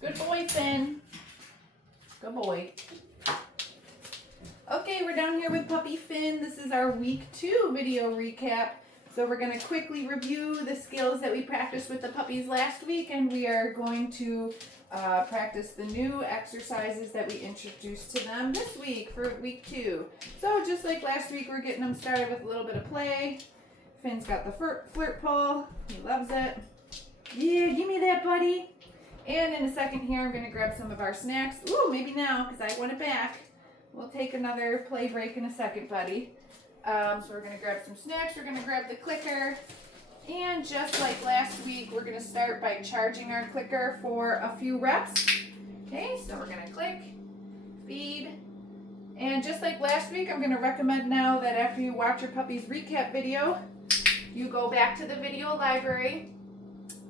Good boy, Finn. Good boy. Okay, we're down here with Puppy Finn. This is our week 2 video recap. So we're going to quickly review the skills that we practiced with the puppies last week, and we are going to practice the new exercises that we introduced to them this week for week 2. So just like last week, we're getting them started with a little bit of play. Finn's got the flirt pull. He loves it. Yeah, give me that, buddy. And in a second here, I'm going to grab some of our snacks. Ooh, maybe now, because I want it back. We'll take another play break in a second, buddy. So we're going to grab some snacks. We're going to grab the clicker. And just like last week, we're going to start by charging our clicker for a few reps. Okay, so we're going to click, feed. And just like last week, I'm going to recommend now that after you watch your puppy's recap video, you go back to the video library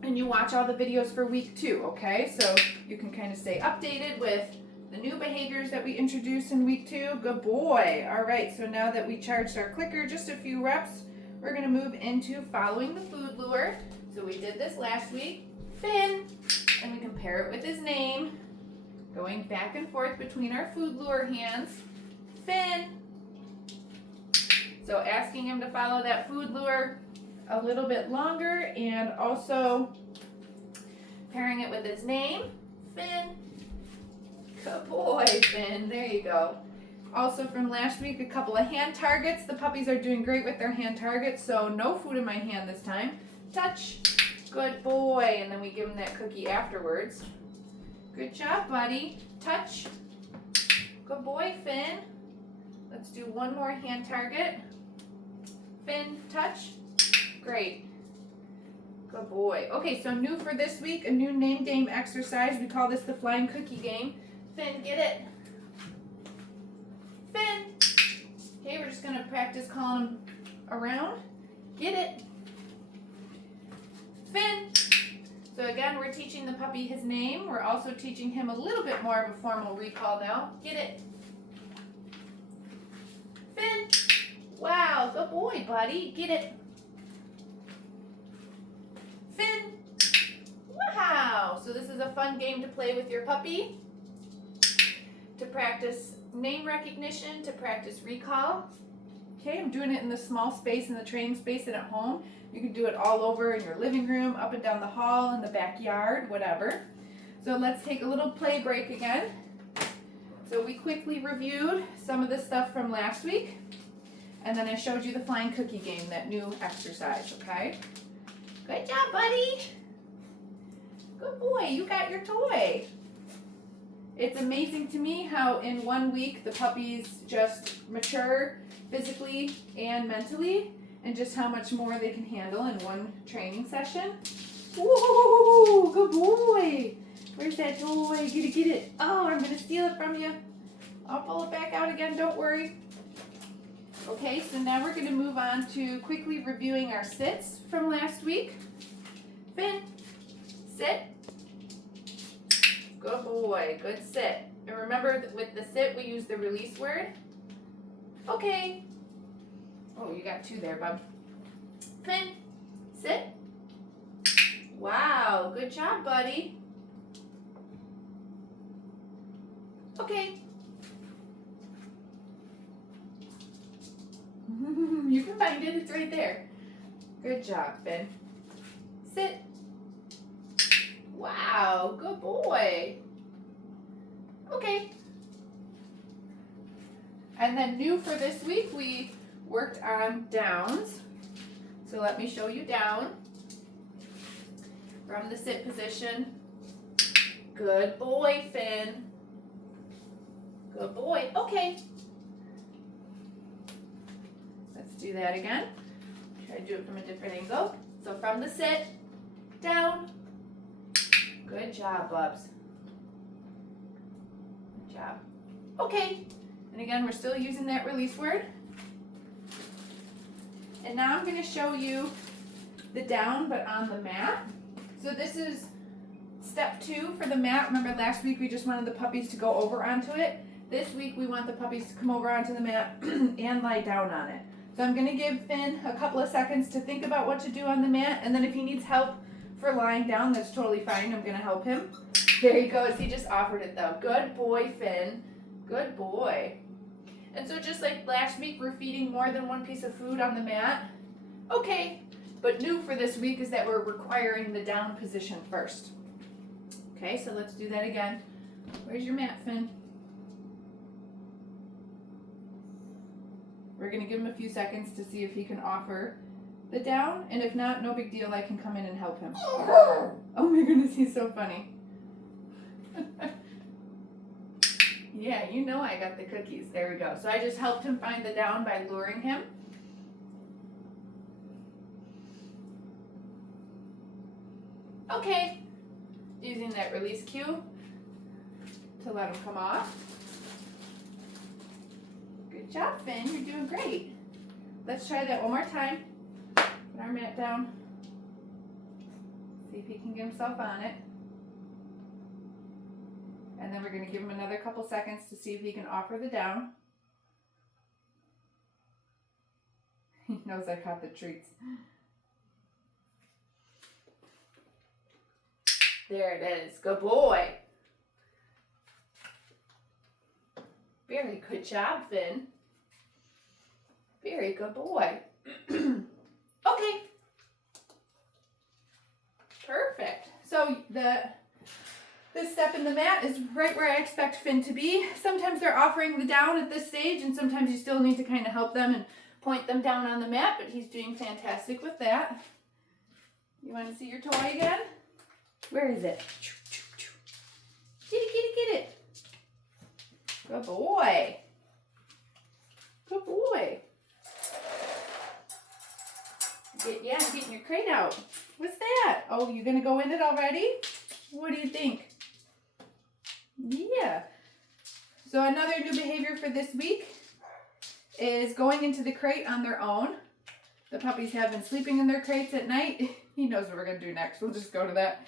and you watch all the videos for week 2, okay? So you can kind of stay updated with the new behaviors that we introduced in week 2. Good boy. All right, so now that we charged our clicker, just a few reps, we're gonna move into following the food lure. So we did this last week. Finn, and we compare it with his name, going back and forth between our food lure hands. Finn. So asking him to follow that food lure a little bit longer, and also pairing it with his name. Finn. Good boy, Finn. There you go. Also from last week, a couple of hand targets. The puppies are doing great with their hand targets, so no food in my hand this time. Touch. Good boy. And then we give him that cookie afterwards. Good job, buddy. Touch. Good boy, Finn. Let's do one more hand target. Finn, touch. Great. Good boy. Okay, so new for this week, a new name game exercise. We call this the flying cookie game. Finn, get it. Finn. Okay, we're just going to practice calling him around. Get it. Finn. So again, we're teaching the puppy his name. We're also teaching him a little bit more of a formal recall now. Get it. Finn. Wow, good boy, buddy. Get it. Finn. Wow. So this is a fun game to play with your puppy, to practice name recognition, to practice recall. Okay, I'm doing it in the small space, in the training space and at home. You can do it all over in your living room, up and down the hall, in the backyard, whatever. So let's take a little play break again. So we quickly reviewed some of the stuff from last week, and then I showed you the flying cookie game, that new exercise, okay? Good job, buddy. Good boy, you got your toy. It's amazing to me how in 1 week the puppies just mature physically and mentally, and just how much more they can handle in one training session. Whoa, good boy. Where's that toy? Get it. Oh, I'm going to steal it from you. I'll pull it back out again, don't worry. Okay, so now we're going to move on to quickly reviewing our sits from last week. Finn, sit. Good boy, good sit. And remember that with the sit, we use the release word. Okay. Oh, you got 2 there, bub. Finn, sit. Wow, good job, buddy. Okay. You can find it, it's right there. Good job, Finn. Sit. Wow, good boy. Okay. And then new for this week, we worked on downs. So let me show you down from the sit position. Good boy, Finn. Good boy. Okay. Let's do that again. Try to do it from a different angle. So from the sit, down. Good job, Bubs. Good job. Okay. And again, we're still using that release word. And now I'm going to show you the down, but on the mat. So this is step 2 for the mat. Remember last week we just wanted the puppies to go over onto it. This week we want the puppies to come over onto the mat and lie down on it. So I'm going to give Finn a couple of seconds to think about what to do on the mat, and then if he needs help for lying down, that's totally fine. I'm going to help him. There he goes. He just offered it though. Good boy, Finn. Good boy. And so just like last week, we're feeding more than one piece of food on the mat. Okay, but new for this week is that we're requiring the down position first. Okay, so let's do that again. Where's your mat, Finn? We're gonna give him a few seconds to see if he can offer the down, and if not, no big deal, I can come in and help him. Oh my goodness, he's so funny. Yeah, you know I got the cookies. There we go. So I just helped him find the down by luring him. Okay, using that release cue to let him come off. Good job, Finn. You're doing great. Let's try that one more time. Put our mat down. See if he can get himself on it. And then we're going to give him another couple seconds to see if he can offer the down. He knows I caught the treats. There it is. Good boy. Very good job, Finn. Very good boy. Okay. Perfect. So this step in the mat is right where I expect Finn to be. Sometimes they're offering the down at this stage, and sometimes you still need to kind of help them and point them down on the mat, but he's doing fantastic with that. You want to see your toy again? Where is it? Get it, get it, get it. Good boy. Good boy. I'm getting your crate out. What's that? Oh, you're going to go in it already? What do you think? Yeah. So another new behavior for this week is going into the crate on their own. The puppies have been sleeping in their crates at night. He knows what we're going to do next. We'll just go to that.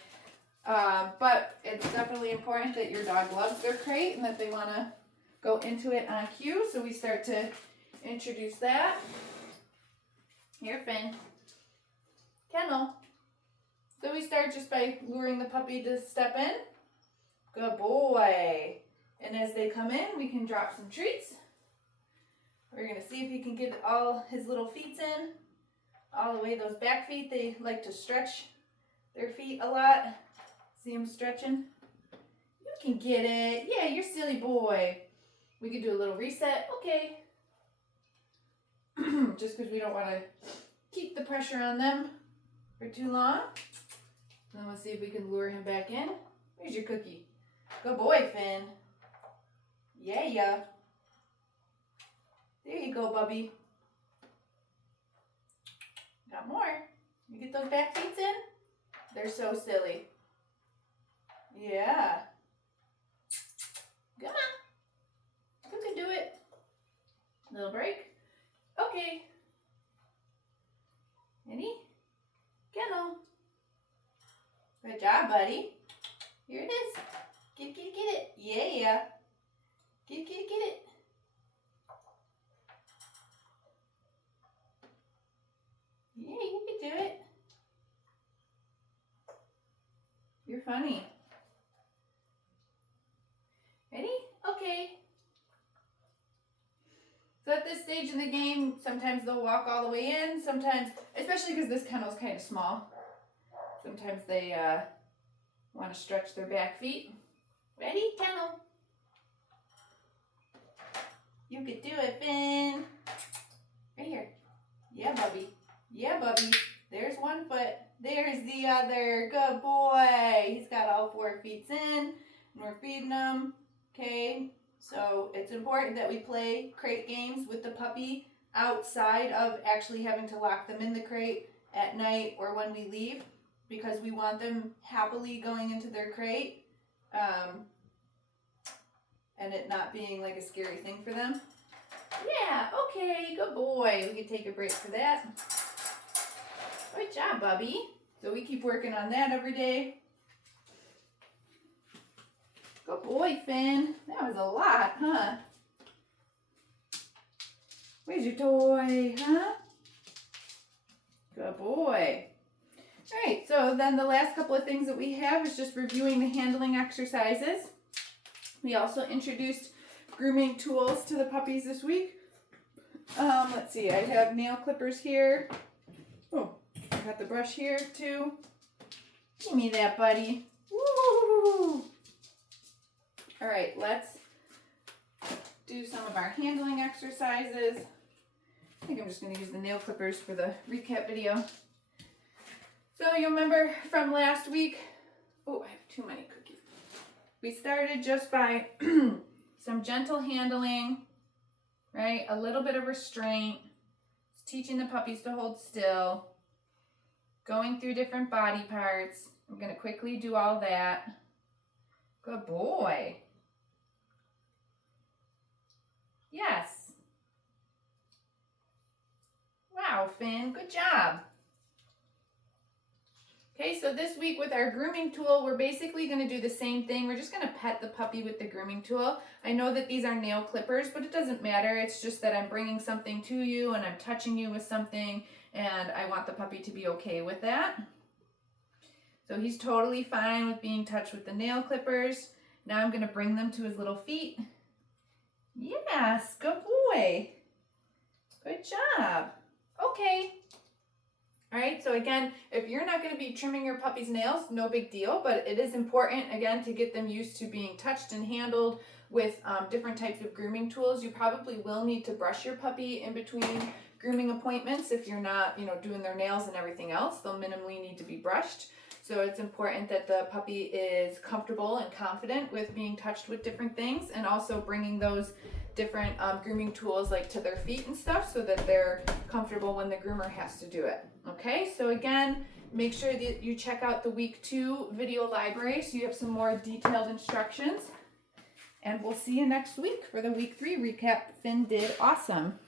But it's definitely important that your dog loves their crate and that they want to go into it on cue. So we start to introduce that. Here, Finn. Kennel. So we start just by luring the puppy to step in. Good boy. And as they come in, we can drop some treats. We're going to see if he can get all his little feet in. All the way, those back feet, they like to stretch their feet a lot. See him stretching? You can get it. Yeah, you're a silly boy. We could do a little reset. Okay. Just because we don't want to keep the pressure on them for too long. Then we'll see if we can lure him back in. Here's your cookie. Good boy, Finn. Yeah. There you go, Bubby. Got more. You get those back feet in? They're so silly. Yeah. Come on. You can do it. Little break. Okay. Ready? Kennel. Good job, buddy. Here it is. Get it. Yeah. Get it. Yeah, you can do it. You're funny. Ready? Okay. So at this stage in the game, sometimes they'll walk all the way in. Sometimes, especially because this kennel's kind of small, sometimes they want to stretch their back feet. Ready? Kennel. You could do it, Finn. Right here. Yeah, Bubby. There's one foot. There's the other. Good boy. He's got all 4 feet in, and we're feeding him. Okay, so it's important that we play crate games with the puppy outside of actually having to lock them in the crate at night or when we leave, because we want them happily going into their crate and it not being like a scary thing for them. Yeah, okay, good boy. We can take a break for that. Good job, Bubby. So we keep working on that every day. Good boy, Finn. That was a lot, huh? Where's your toy, huh? Good boy. All right, so then the last couple of things that we have is just reviewing the handling exercises. We also introduced grooming tools to the puppies this week. Let's see, I have nail clippers here. Oh, I got the brush here too. Give me that, buddy. Woo! All right, let's do some of our handling exercises. I think I'm just going to use the nail clippers for the recap video. So you remember from last week, oh, I have too many cookies. We started just by some gentle handling, right? A little bit of restraint, teaching the puppies to hold still, going through different body parts. I'm going to quickly do all that. Good boy. Yes. Wow, Finn, good job. Okay, so this week with our grooming tool, we're basically going to do the same thing. We're just going to pet the puppy with the grooming tool. I know that these are nail clippers, but it doesn't matter. It's just that I'm bringing something to you and I'm touching you with something, and I want the puppy to be okay with that. So he's totally fine with being touched with the nail clippers. Now I'm going to bring them to his little feet. Yes, good boy. Good job. Okay. All right, so again, if you're not going to be trimming your puppy's nails, no big deal, but it is important, again, to get them used to being touched and handled with different types of grooming tools. You probably will need to brush your puppy in between grooming appointments if you're not, doing their nails and everything else. They'll minimally need to be brushed. So it's important that the puppy is comfortable and confident with being touched with different things, and also bringing those different grooming tools like to their feet and stuff so that they're comfortable when the groomer has to do it. Okay, so again, make sure that you check out the week 2 video library so you have some more detailed instructions. And we'll see you next week for the week 3 recap. Finn did awesome.